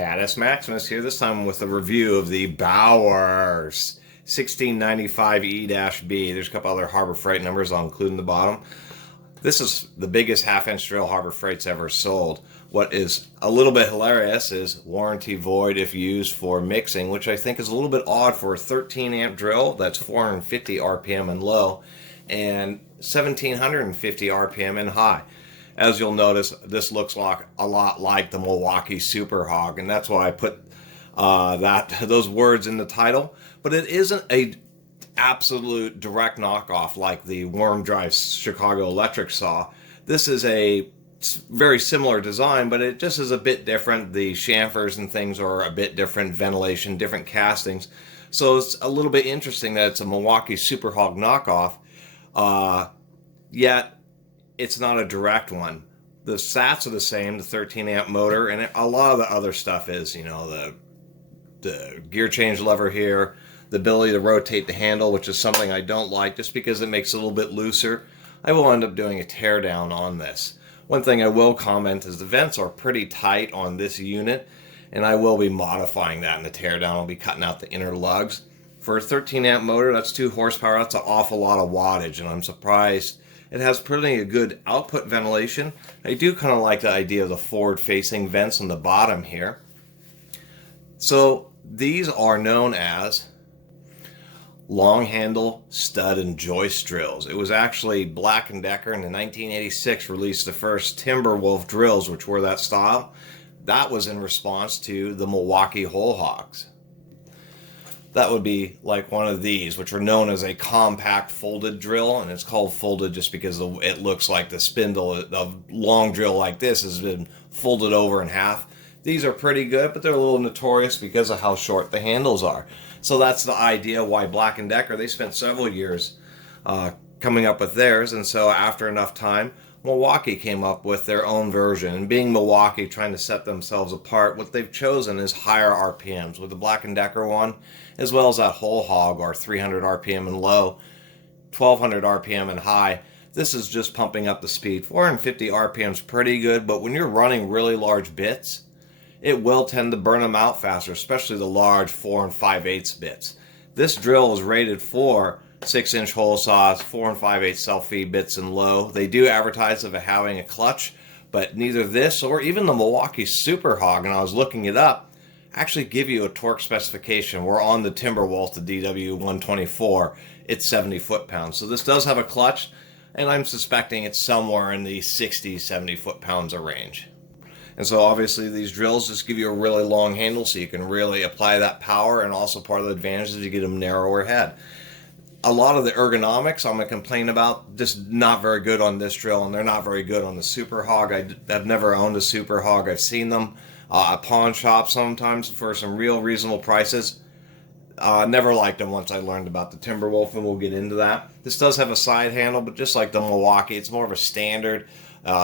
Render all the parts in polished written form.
Caddis Maximus here, this time with a review of the Bauer's 1695E-B. There's a couple other Harbor Freight numbers I'll include in the bottom. This is the biggest half-inch drill Harbor Freight's ever sold. What is a little bit hilarious is warranty void if used for mixing, which I think is a little bit odd for a 13 amp drill that's 450 RPM and low and 1750 RPM and high. As you'll notice, this looks like a lot like the Milwaukee Super Hawg, and that's why I put those words in the title. But it isn't a absolute direct knockoff like the worm drive Chicago electric saw. This is a very similar design, but it just is a bit different. The chamfers and things are a bit different, ventilation, different castings. So it's a little bit interesting that it's a Milwaukee Super Hawg knockoff, yet it's not a direct one. The sats are the same, the 13 amp motor, and a lot of the other stuff is, you know, the gear change lever here, the ability to rotate the handle, which is something I don't like just because it makes it a little bit looser. I will end up doing a teardown on this. One thing I will comment is the vents are pretty tight on this unit, and I will be modifying that in the teardown. I'll be cutting out the inner lugs. For a 13 amp motor, that's 2 horsepower. That's an awful lot of wattage, and I'm surprised it has pretty good output ventilation. I do kind of like the idea of the forward-facing vents on the bottom here. So these are known as long handle stud and joist drills. It was actually Black & Decker in 1986 released the first Timberwolf drills, which were that style. That was in response to the Milwaukee whole hogs. That would be like one of these, which are known as a compact folded drill, and it's called folded just because it looks like the spindle. A long drill like this has been folded over in half. These are pretty good, but they're a little notorious because of how short the handles are. So that's the idea why Black & Decker, they spent several years coming up with theirs, and so after enough time, Milwaukee came up with their own version. And being Milwaukee, trying to set themselves apart, what they've chosen is higher RPMs. With the Black & Decker one, as well as that whole hog, are 300 RPM and low, 1200 RPM and high. This is just pumping up the speed. 450 RPM is pretty good, but when you're running really large bits, it will tend to burn them out faster, especially the large 4 5/8 bits. This drill is rated for 6-inch hole saws, 4 5/8 self-feed bits and low. They do advertise of it having a clutch, but neither this or even the Milwaukee Super Hawg, and I was looking it up, actually give you a torque specification. We're on the Timberwolf, the DW124. It's 70 foot-pounds. So this does have a clutch, and I'm suspecting it's somewhere in the 60, 70 foot-pounds of range. And so obviously these drills just give you a really long handle so you can really apply that power, and also part of the advantage is you get a narrower head. A lot of the ergonomics I'm going to complain about, just not very good on this drill, and they're not very good on the Super Hawg. I've never owned a Super Hawg. I've seen them at pawn shops sometimes for some real reasonable prices. Never liked them once I learned about the Timberwolf, and we'll get into that. This does have a side handle, but just like the Milwaukee, it's more of a standard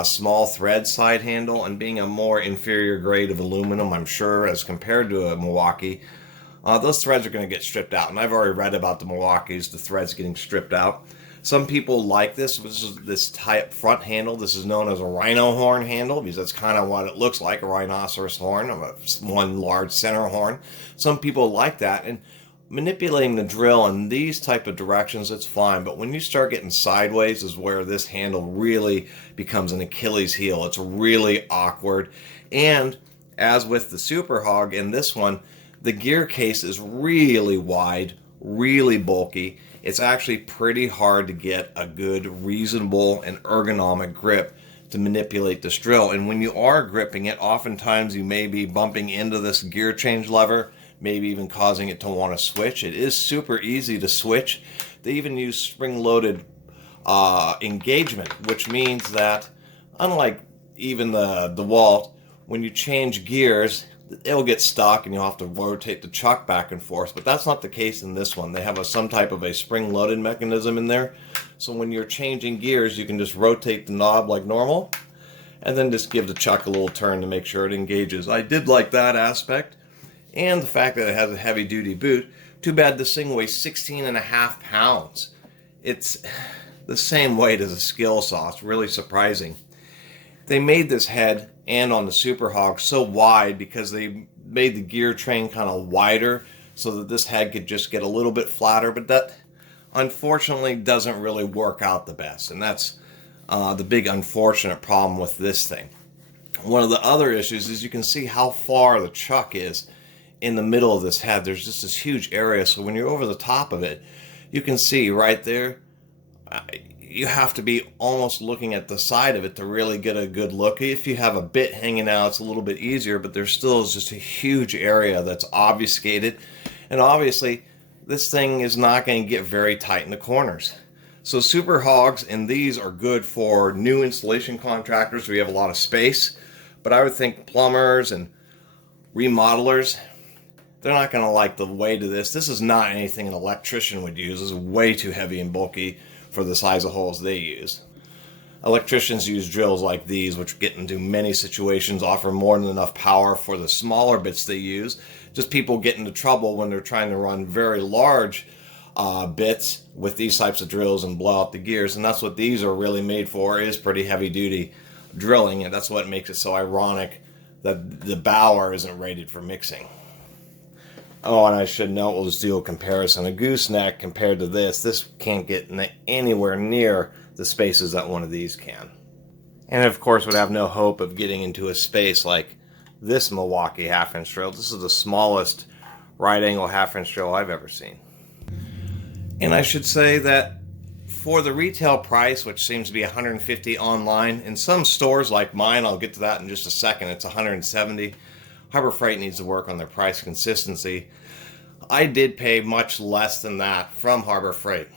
small thread side handle, and being a more inferior grade of aluminum, I'm sure, as compared to a Milwaukee, those threads are going to get stripped out. And I've already read about the Milwaukees, the threads getting stripped out. Some people like this. This type front handle. This is known as a Rhino horn handle because that's kind of what it looks like, a rhinoceros horn, one large center horn. Some people like that, and manipulating the drill in these type of directions, it's fine, but when you start getting sideways is where this handle really becomes an Achilles heel. It's really awkward, and as with the Super Hawg in this one, the gear case is really wide, really bulky. It's actually pretty hard to get a good, reasonable, and ergonomic grip to manipulate this drill, and when you are gripping it, oftentimes you may be bumping into this gear change lever, maybe even causing it to want to switch. It is super easy to switch. They even use spring-loaded engagement, which means that unlike even the DeWalt, when you change gears, it'll get stuck and you'll have to rotate the chuck back and forth, but that's not the case in this one. They have some type of a spring-loaded mechanism in there, so when you're changing gears, you can just rotate the knob like normal, and then just give the chuck a little turn to make sure it engages. I did like that aspect. And the fact that it has a heavy-duty boot. Too bad this thing weighs 16.5 pounds. It's the same weight as a skill saw. It's really surprising. They made this head and on the Super Hawg so wide because they made the gear train kind of wider so that this head could just get a little bit flatter, but that unfortunately doesn't really work out the best, and that's the big unfortunate problem with this thing. One of the other issues is you can see how far the chuck is in the middle of this head. There's just this huge area, so when you're over the top of it, you can see right there, you have to be almost looking at the side of it to really get a good look. If you have a bit hanging out, it's a little bit easier, but there still is just a huge area that's obfuscated, and obviously this thing is not going to get very tight in the corners. So Super Hawgs and these are good for new installation contractors where you have a lot of space, but I would think plumbers and remodelers, they're not going to like the weight of this. This is not anything an electrician would use. This is way too heavy and bulky for the size of holes they use. Electricians use drills like these, which get into many situations, offer more than enough power for the smaller bits they use. Just people get into trouble when they're trying to run very large bits with these types of drills and blow out the gears, and that's what these are really made for, is pretty heavy duty drilling, and that's what makes it so ironic that the Bauer isn't rated for mixing. Oh, and I should note, we'll just do a comparison. A gooseneck compared to this can't get anywhere near the spaces that one of these can. And of course would have no hope of getting into a space like this Milwaukee half-inch drill. This is the smallest right angle half-inch drill I've ever seen. And I should say that for the retail price, which seems to be $150 online, in some stores like mine, I'll get to that in just a second, it's $170. Harbor Freight needs to work on their price consistency. I did pay much less than that from Harbor Freight.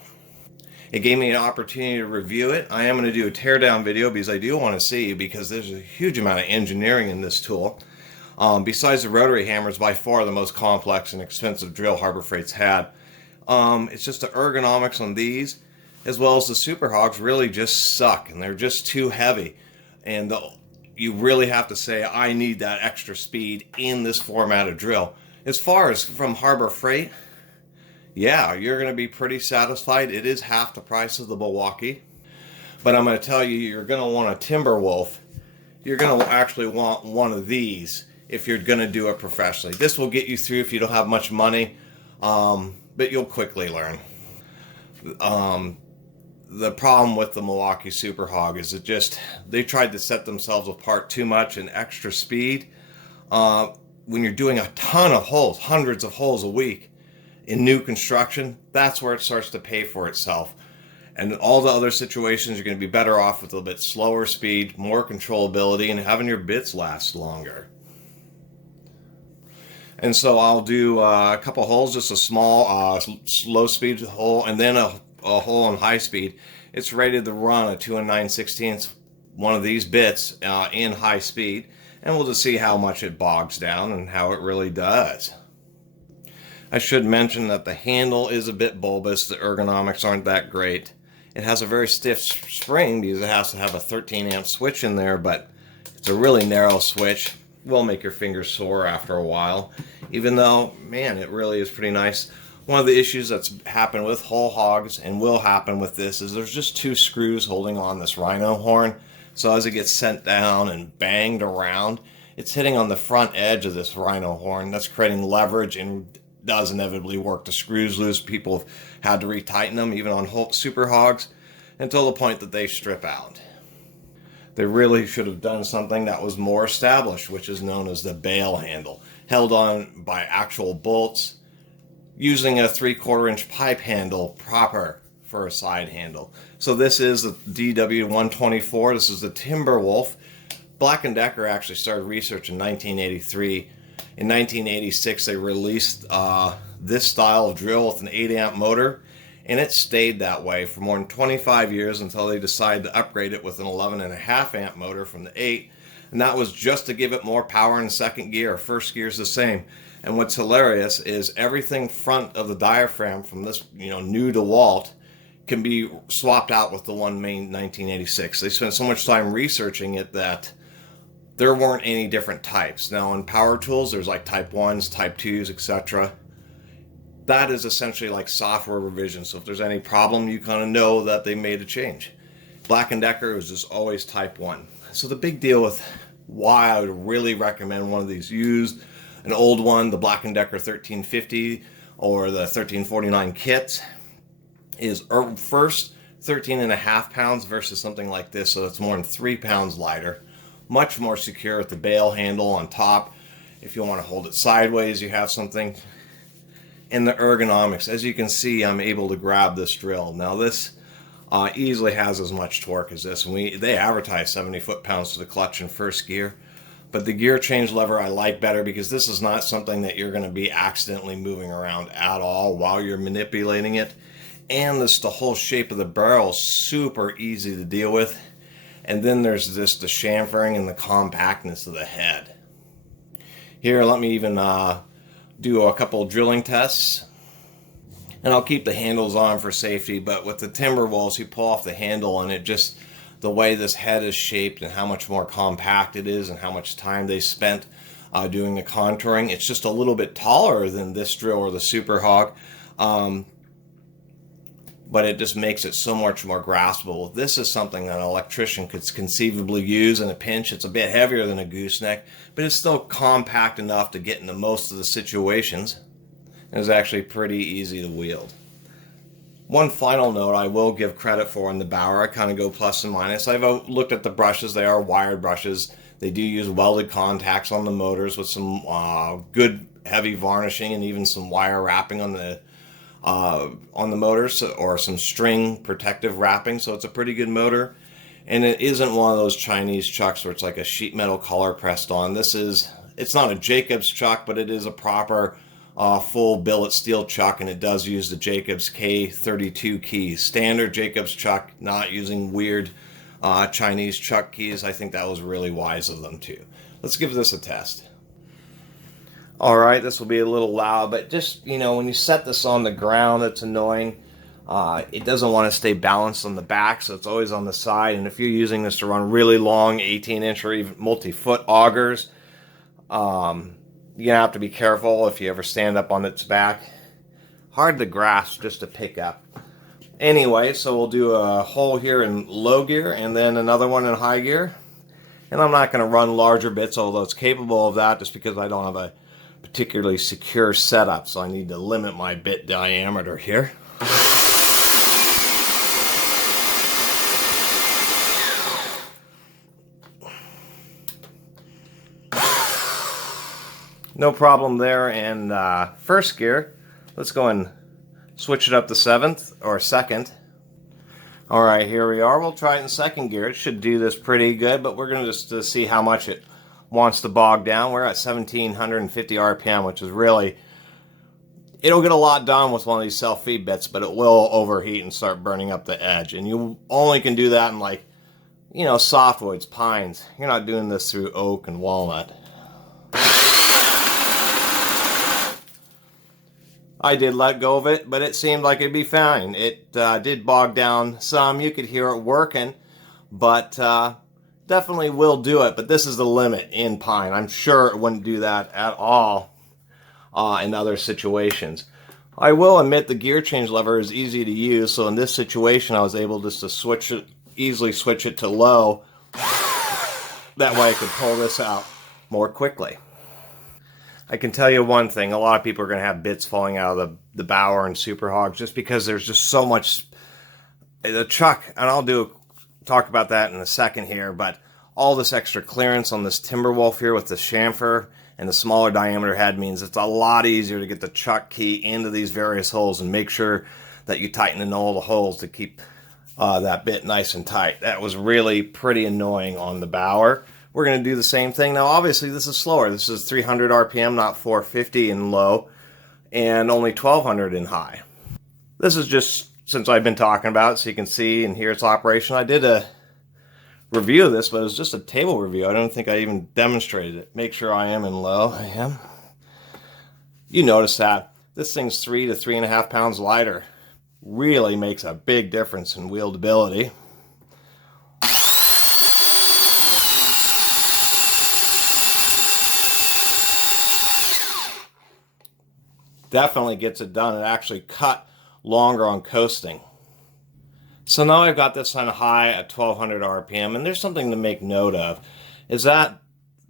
It gave me an opportunity to review it. I am going to do a teardown video because I do want to see, because there's a huge amount of engineering in this tool. Besides the rotary hammer, it's by far the most complex and expensive drill Harbor Freight's had. It's just the ergonomics on these, as well as the Super Hawgs, really just suck, and they're just too heavy. And you really have to say, I need that extra speed in this format of drill. As far as from Harbor Freight, yeah, you're going to be pretty satisfied. It is half the price of the Milwaukee. But I'm going to tell you, you're going to want a Timberwolf. You're going to actually want one of these if you're going to do it professionally. This will get you through if you don't have much money, but you'll quickly learn. The problem with the Milwaukee Super Hawg is they tried to set themselves apart too much in extra speed. When you're doing a ton of holes, hundreds of holes a week in new construction, that's where it starts to pay for itself. And in all the other situations, you're going to be better off with a bit slower speed, more controllability, and having your bits last longer. And so I'll do a couple holes, just a small slow speed hole, and then a hole on high speed. It's rated to run a 2 9/16 one of these bits in high speed, and we'll just see how much it bogs down and how it really does. I should mention that the handle is a bit bulbous. The ergonomics aren't that great. It has a very stiff spring because it has to have a 13 amp switch in there, but it's a really narrow switch. Will make your fingers sore after a while, even though, man, it really is pretty nice. One of the issues that's happened with whole hogs and will happen with this is there's just two screws holding on this Rhino horn. So as it gets sent down and banged around, it's hitting on the front edge of this Rhino horn. That's creating leverage and does inevitably work the screws loose. People have had to retighten them, even on Super Hawgs, until the point that they strip out. They really should have done something that was more established, which is known as the bail handle, held on by actual bolts, using a 3/4 inch pipe handle proper for a side handle. So this is the DW124. This is the Timberwolf. Black & Decker actually started research in 1983. In 1986, they released this style of drill with an 8 amp motor, and it stayed that way for more than 25 years until they decided to upgrade it with an 11.5 amp motor from the 8, and that was just to give it more power in second gear. First gear is the same. And what's hilarious is everything front of the diaphragm from this, new DeWalt can be swapped out with the one made 1986. They spent so much time researching it that there weren't any different types. Now in power tools, there's like type 1s, type 2s, etc. That is essentially like software revision. So if there's any problem, you kind of know that they made a change. Black & Decker was just always type 1. So the big deal with why I would really recommend one of these used, an old one, the Black & Decker 1350 or the 1349 kit, is first 13.5 pounds versus something like this, so it's more than 3 pounds lighter. Much more secure with the bail handle on top. If you want to hold it sideways, you have something. And the ergonomics, as you can see, I'm able to grab this drill. Now this easily has as much torque as this, and they advertise 70 foot-pounds to the clutch in first gear. But the gear change lever I like better because this is not something that you're going to be accidentally moving around at all while you're manipulating it. And the whole shape of the barrel is super easy to deal with. And then there's the chamfering and the compactness of the head. Here, let me even do a couple drilling tests. And I'll keep the handles on for safety, but with the Timberwolves, you pull off the handle and it just, the way this head is shaped and how much more compact it is and how much time they spent doing the contouring, it's just a little bit taller than this drill or the Super Hawg. But it just makes it so much more graspable. This is something that an electrician could conceivably use in a pinch. It's a bit heavier than a gooseneck, but it's still compact enough to get into most of the situations. And it's actually pretty easy to wield. One final note I will give credit for in the Bauer, I kind of go plus and minus. I've looked at the brushes. They are wired brushes. They do use welded contacts on the motors with some good heavy varnishing and even some wire wrapping on the motors, or some string protective wrapping, so it's a pretty good motor. And it isn't one of those Chinese chucks where it's like a sheet metal color pressed on. It's not a Jacobs chuck, but it is a proper full billet steel chuck, and it does use the Jacobs K32 keys. Standard Jacobs chuck, not using weird Chinese chuck keys. I think that was really wise of them too. Let's give this a test. Alright, this will be a little loud, but just, when you set this on the ground, it's annoying. It doesn't want to stay balanced on the back, so it's always on the side. And if you're using this to run really long 18-inch or even multi-foot augers, you're going to have to be careful if you ever stand up on its back. Hard to grasp just to pick up. Anyway, so we'll do a hole here in low gear and then another one in high gear. And I'm not going to run larger bits, although it's capable of that, just because I don't have a particularly secure setup, so I need to limit my bit diameter here. No problem there in first gear. Let's go and switch it up to 7th or 2nd. Alright, here we are. We'll try it in second gear. It should do this pretty good, but we're going to just see how much it wants to bog down. We're at 1750 RPM, which is really, it'll get a lot done with one of these self-feed bits, but it will overheat and start burning up the edge. And you only can do that in softwoods, pines. You're not doing this through oak and walnut. I did let go of it, but it seemed like it'd be fine. It did bog down some. You could hear it working, but definitely will do it. But this is the limit in pine. I'm sure it wouldn't do that at all in other situations. I will admit the gear change lever is easy to use, so in this situation I was able just to easily switch it to low. That way I could pull this out more quickly. I can tell you one thing, a lot of people are going to have bits falling out of the Bauer and Super Hawgs just because there's just so much. The chuck, and I'll talk about that in a second here, but all this extra clearance on this Timberwolf here with the chamfer and the smaller diameter head means it's a lot easier to get the chuck key into these various holes and make sure that you tighten in all the holes to keep that bit nice and tight. That was really pretty annoying on the Bauer. We're going to do the same thing. Now, obviously, this is slower. This is 300 RPM, not 450 in low, and only 1200 in high. This is just since I've been talking about it, so you can see and hear its operation. I did a review of this, but it was just a table review. I don't think I even demonstrated it. Make sure I am in low. I am. You notice that. This thing's 3 to 3.5 pounds lighter. Really makes a big difference in wieldability. Definitely gets it done. It actually cut longer on coasting. So now I've got this on high at 1200 RPM, and there's something to make note of, is that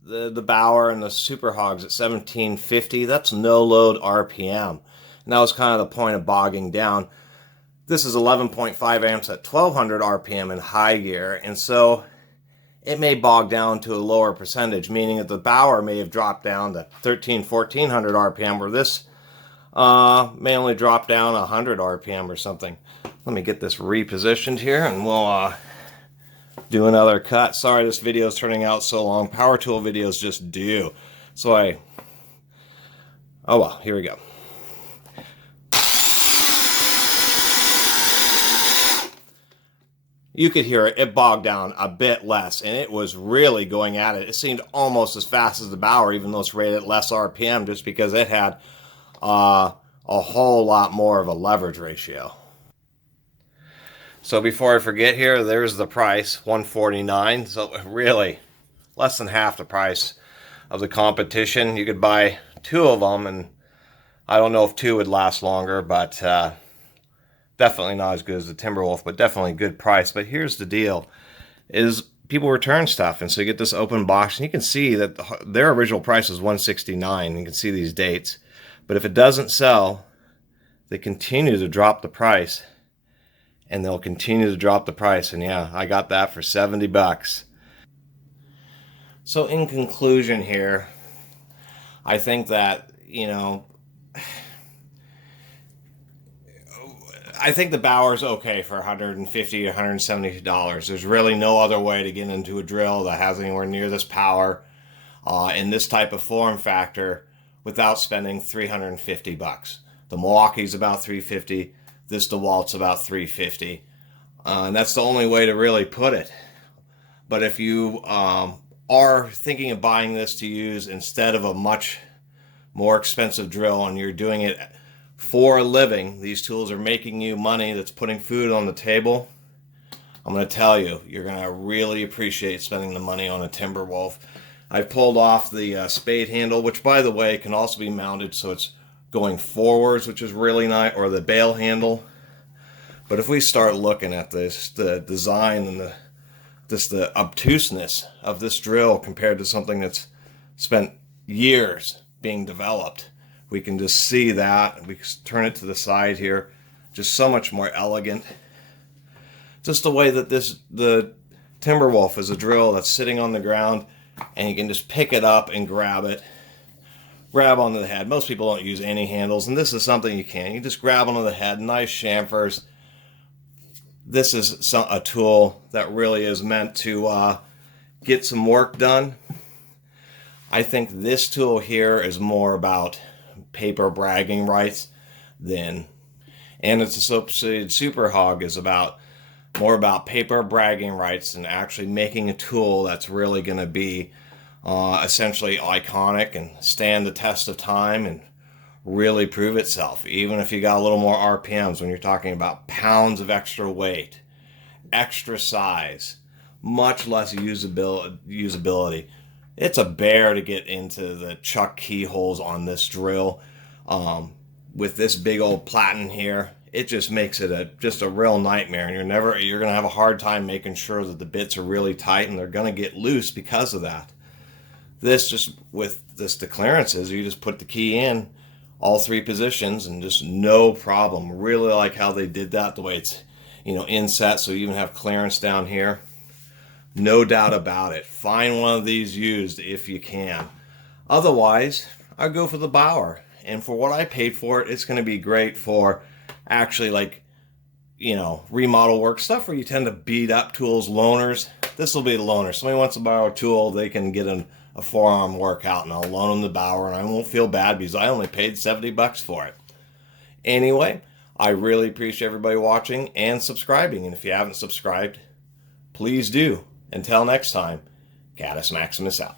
the Bauer and the Super Hogs at 1750, that's no load RPM. And that was kind of the point of bogging down. This is 11.5 amps at 1200 RPM in high gear, and so it may bog down to a lower percentage, meaning that the Bauer may have dropped down to 1400 RPM, where this may only drop down 100 RPM or something. Let me get this repositioned here, and we'll do another cut. Sorry this video is turning out so long. Power tool videos just do. So oh well, here we go. You could hear it bogged down a bit less, and it was really going at it. It seemed almost as fast as the Bauer, even though it's rated at less RPM, just because it had a whole lot more of a leverage ratio. So before I forget here, there's the price, $149. So really, less than half the price of the competition. You could buy 2 of them, and I don't know if 2 would last longer, but definitely not as good as the Timberwolf, but definitely a good price. But here's the deal, is people return stuff, and so you get this open box, and you can see that their original price was $169. You can see these dates. But if it doesn't sell, they continue to drop the price, and they'll continue to drop the price. And yeah, I got that for 70 bucks. So in conclusion here, I think that, you know, I think the Bauer's okay for $150 to $170. There's really no other way to get into a drill that has anywhere near this power in this type of form factor without spending 350 bucks. The Milwaukee's about 350. This DeWalt's about 350. And that's the only way to really put it. But if you are thinking of buying this to use instead of a much more expensive drill, and you're doing it for a living, these tools are making you money that's putting food on the table, I'm going to tell you, you're going to really appreciate spending the money on a Timberwolf. I've pulled off the spade handle, which by the way can also be mounted so it's going forwards, which is really nice, or the bail handle. But if we start looking at this, the design and the obtuseness of this drill compared to something that's spent years being developed, we can just see that. We can turn it to the side here, just so much more elegant. Just the way that the Timberwolf is a drill that's sitting on the ground, and you can just pick it up and grab it. Grab onto the head. Most people don't use any handles, and this is something you can. You just grab onto the head, nice chamfers. This is a tool that really is meant to get some work done. I think this tool here is more about paper bragging rights than, and it's associated Super Hawg is more about paper bragging rights and actually making a tool that's really going to be essentially iconic and stand the test of time and really prove itself, even if you got a little more RPMs. When you're talking about pounds of extra weight, extra size, much less usability. It's a bear to get into the chuck keyholes on this drill. With this big old platen here, it just makes it just a real nightmare, and you're gonna have a hard time making sure that the bits are really tight, and they're gonna get loose because of that. This, just with the clearances, you just put the key in all 3 positions and just no problem. Really like how they did that, the way it's, you know, inset, so you even have clearance down here. No doubt about it. Find one of these used if you can. Otherwise, I'd go for the Bauer. And for what I paid for it, it's going to be great for actually, like, you know, remodel work stuff where you tend to beat up tools, loaners. This will be the loaner. Somebody wants to borrow a tool, they can get a forearm workout, and I'll loan them the Bauer, and I won't feel bad because I only paid 70 bucks for it. Anyway, I really appreciate everybody watching and subscribing. And if you haven't subscribed, please do. Until next time, Catus Maximus out.